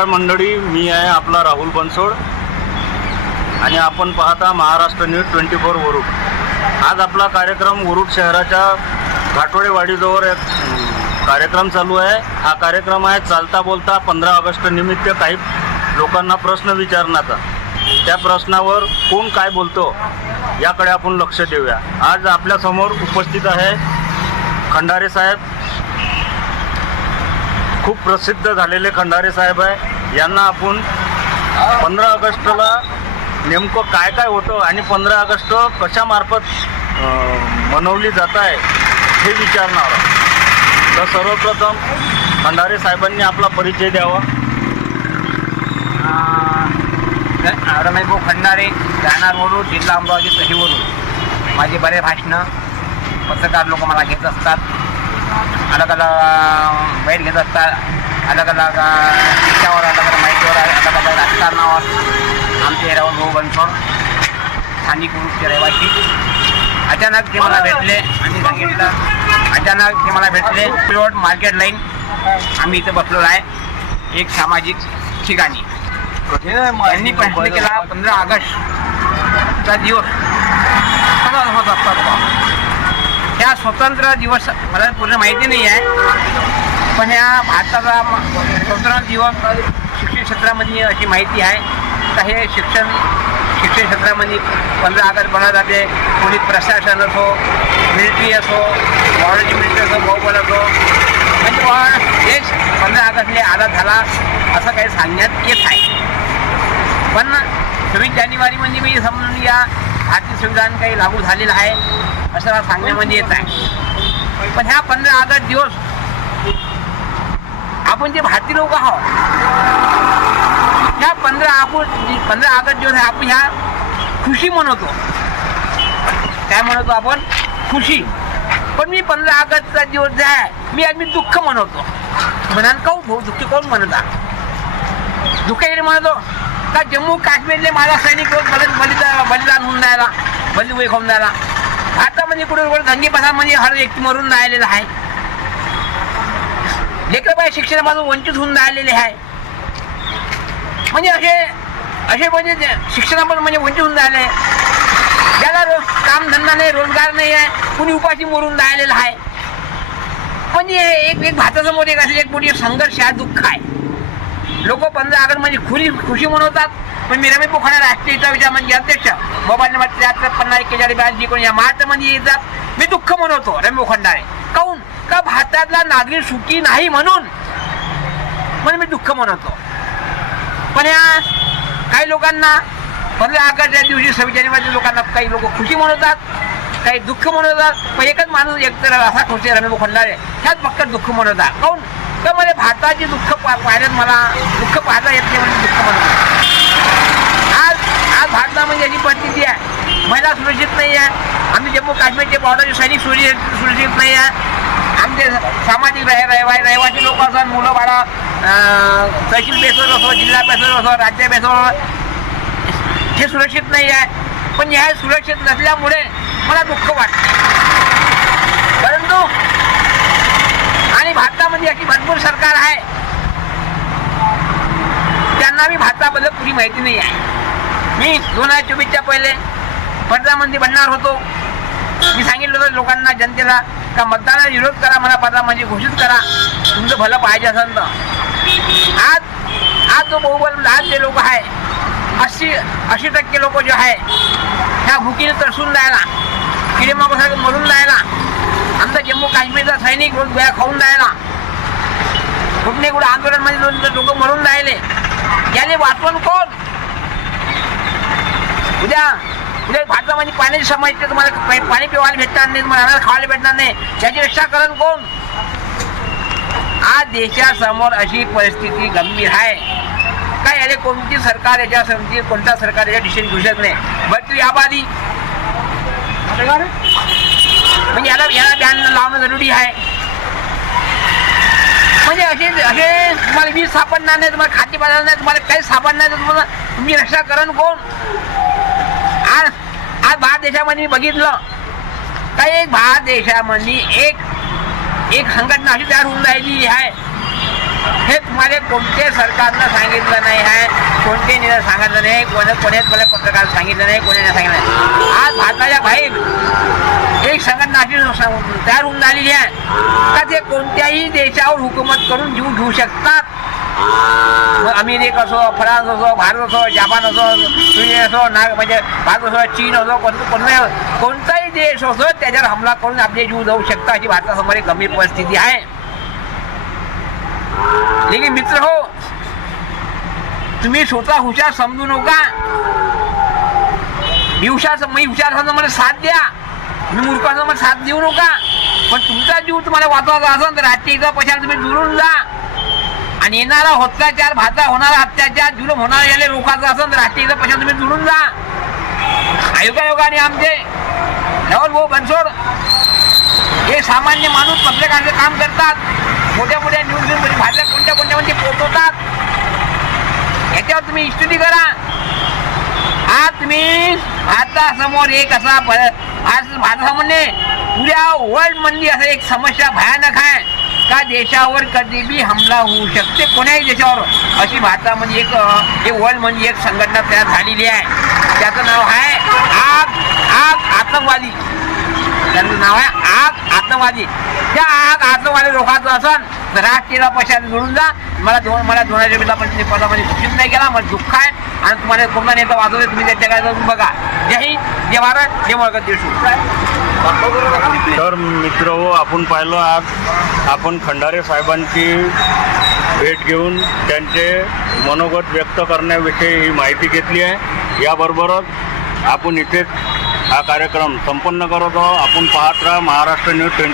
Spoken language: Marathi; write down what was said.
नमस्कार मंडळी, मी आहे आपला राहुल बनसोड आणि आपण पाहता महाराष्ट्र न्यूज 24 वरुड. आज आपला कार्यक्रम वरुड शहराच्या घाटोळेवाडीजवळ एक कार्यक्रम चालू आहे. हा कार्यक्रम आहे चालता बोलता 15 ऑगस्ट निमित्त काही लोकांना प्रश्न विचारण्याचा. त्या प्रश्नावर कोण काय बोलतो याकडे आपण लक्ष देऊया. आज आपल्यासमोर उपस्थित आहे खंडारे साहेब, खूप प्रसिद्ध झालेले खंडारे साहेब आहे. यांना आपण 15 ऑगस्टला नेमकं काय काय होतं आणि 15 ऑगस्ट कशामार्फत मनवली जात आहे हे विचारणार आहोत. तर सर्वप्रथम खंडारे साहेबांनी आपला परिचय द्यावा. रमेश भाऊ खंडारे, राहणार वरुड, जिल्हा अमरावती, तहसीलवरून. माझे बरे भाषणं पत्रकार लोक मला घेत असतात, अलग अलग बैठ घेत असतात, अलग अलग विषयावर, अलग अलग माहितीवर, अलग अलग राजकारणावर. आमचे राहुल भाऊ बनसोड स्थानिक वरुडचे रहिवासी. अचानक ते मला भेटले आणि सांगितलं, अचानक ते मला भेटले प्लॉट मार्केट लाईन. आम्ही इथं बसलो आहे एक सामाजिक ठिकाणी. त्यांनी प्रश्न केला 15 ऑगस्टचा दिवस कसा होत असतात का. ह्या स्वतंत्र दिवस मला पूर्ण माहिती नाही आहे, पण ह्या भारताचा स्वतंत्र दिवस शिक्षण क्षेत्रामध्ये अशी माहिती आहे का हे शिक्षण क्षेत्रामध्ये 15 ऑगस्ट बनवले जाते. पोलीस प्रशासन असो, मिलिटरी असो, बॉर्डरची मिलिटरी असो, बहुबल असो, म्हणजे देश 15 ऑगस्टला आझाद झाला असं काही सांगण्यात येत आहे. पण 26 जानेवारी म्हणजे मी समजून या भारतीय संविधान काही लागू झालेलं आहे असं सांगण्यामध्ये येत आहे. पण ह्या 15 ऑगस्ट दिवस आपण जे भारतीय लोक आहोत, ह्या 15 ऑगस्ट दिवस आपण ह्या खुशी मनवतो. काय म्हणतो आपण? खुशी. पण मी 15 ऑगस्टचा दिवस जे आहे मी दुःख मनवतो. म्हणाल काहून भाऊ दुःख काहून म्हणता? दुःख हे म्हणतो का जम्मू काश्मीरले माझा सैनिक बलिदान होऊन राहिला, बलिदान होऊन राहिला. भारतामध्ये कुठे कुठे दंगेपासामध्ये हर व्यक्ती मरून राहिलेला आहे. लेकरं बाई शिक्षणापासून वंचित होऊन राहिलेले आहे. म्हणजे असे म्हणजे शिक्षणापासून म्हणजे वंचित होऊन राहिले. ज्याला कामधंदा नाही, रोजगार नाही आहे, कुणी उपाशी मरून राहिलेला आहे. म्हणजे एक भारतासमोर एक मोठी संघर्ष आहे, दुःख आहे. लोक 15 ऑगस्ट म्हणजे खुशी मनवतात. पण मी रमेश पोखरा राष्ट्रीय विचार म्हणजे अध्यक्ष, मोबाईल नंबर 73504142 कोणी या महाराष्ट्रामध्ये येतात. मी दुःख मनवतो रमेश खंडारे. काहून का भारतातला नागरिक सुखी नाही म्हणून मी दुःख मनवतो. पण या काही लोकांना 15 ऑगस्टच्या दिवशी 26 जानेवारी लोकांना काही लोक खुशी मनवतात, काही दुःख मनवतात. पण एकच माणूस एकतर असा खुश आहे रमेश खंडारे, ह्याच फक्त दुःख मनवतात. काहून तर मला भारताचे दुःख पाहिल्यात, मला दुःख पाहता येत नाही म्हणजे दुःख मनवतो. आज भारतामध्ये अशी परिस्थिती आहे, महिला सुरक्षित नाही आहे. आम्ही जम्मू काश्मीरचे बॉर्डरचे सैनिक सुरक्षित नाही आहे. आमचे सामाजिक रहिवासी लोक असतात, मुलं बाळा तहसील बेसवर असो, जिल्हा बेसवर असो, राज्य बेसवर, हे सुरक्षित नाही आहे. पण ह्या सुरक्षित नसल्यामुळे मला दुःख वाटते. परंतु आणि भारतामध्ये अशी भरपूर सरकार आहे, त्यांना मी भारताबद्दल पुरी माहिती नाही आहे. मी 2024च्या पहिले प्रधानमंत्री बनणार होतो. मी सांगितलं होतं लोकांना, जनतेला का मतदानाला विरोध करा, मला प्रधानमंत्री घोषित करा, तुमचं भलं पाहिजे असेल तर. आज जो बहुबल आज जे लोक आहे 80% लोक जे आहे ह्या भुकीने तरसून राहिला, किडेमाकोसारखं मरून राहिला. आमचा जम्मू काश्मीरचा सैनिक रोज गोळ्या खाऊन राहिला. कुठे कुठे आंदोलनमध्ये लोक मरून राहिले. याले वाचवण कोण? उद्या भारतामध्ये पाण्याची समस्या, तुम्हाला पाणी पिवायला भेटणार नाही, तुम्हाला खायला भेटणार नाही, याची रक्षा करण कोण? आज देशासमोर अशी परिस्थिती गंभीर आहे काय याले कोणती सरकार याच्या कोणता सरकार याच्या डिसिजन घेऊ शकत नाही. बरं तू आबादी म्हणजे याला बॅन लावणं जरुरी आहे. म्हणजे असे तुम्हाला वीज सापडणार नाही, तुम्हाला खाद्य पदार्थ नाही, तुम्हाला काही सापडणार नाही, तुम्हाला तुम्ही रक्षा करण कोण? आज भारत देशामध्ये बघितलं काही एक भारत देशामध्ये एक संघटना अशी तयार होऊन राहिली आहे हे तुम्हाला कोणत्या सरकारनं सांगितलं नाही आहे, कोणते नेते सांगितलं नाही, कोण्याच मला पत्रकार सांगितलं नाही, कोणी सांगितलं नाही. आज भारताच्या बाहेर एक संघटना अशी तयार होऊन झालेली आहे का ते कोणत्याही देशावर हुकूमत करून जीव घेऊ शकतात. मग अमेरिका असो, फ्रान्स असो, भारत असो, जपान असो, स्वीडन असो, म्हणजे भारत असो, चीन असो, कोणताही देश असो त्याच्यावर हमला करून आपले जीव जाऊ शकतात. अशी भारतासमोर एक गंभीर परिस्थिती आहे. लेकिन मित्र हो, तुम्ही स्वतः हुशार समजू नका. मी हुशार समजा मला साथ द्या, मी मूर्खांना मला साथ देऊ नका. पण तुमचा जीव तुम्हाला वाचवायचा असेल तर राष्ट्रीय पैशाला तुम्ही जुळून जा. आणि येणारा अत्याचार, भारतात होणारा अत्याचार, जुलूम होणारा याला रोखायचा असेल तर राष्ट्रीय पैशाला तुम्ही जुळून जा. आयोगाने आमचे राहुल भाऊ बनसोड हे सामान्य माणूस पत्रकारांचं काम करतात. मोठ्या मोठ्या न्यूज भारतात कोणत्या मध्ये पोहोचवतात. याच्यावर तुम्ही स्टडी करा. आज तुम्ही भारतासमोर एक असा आज भारतासमोर पुऱ्या वर्ल्ड मध्ये असं एक समस्या भयानक आहे का देशावर कधी बी हमला होऊ शकते, कोण्याही देशावर. अशी भारतामध्ये एक वर्ल्ड म्हणजे एक संघटना तयार झालेली आहे. त्याचं नाव आहे आग आतंकवादी. त्याचं नाव आहे आग आतंकवादी. त्या आतंकवादी रोखायचं असेल तर राष्ट्रीय पैशाला जोडून जा. मला 2024 पण पदामध्ये घोषित नाही केला, मला दुःख आहे. आणि तुम्हाला कोणता नेता वाजवले तुम्ही त्याच्याकडे जाऊन बघा. जय हिंद, जय भारत, जय मळकट देश. तर मित्र हो, आपण पाहिलं आज आपण खंडारे साहेबांची भेट घेऊन त्यांचे मनोगत व्यक्त करण्याविषयी ही माहिती घेतली आहे. याबरोबरच आपण इथेच हा कार्यक्रम संपन्न करत आहोत. आपण पाहत राहा महाराष्ट्र न्यूज 24.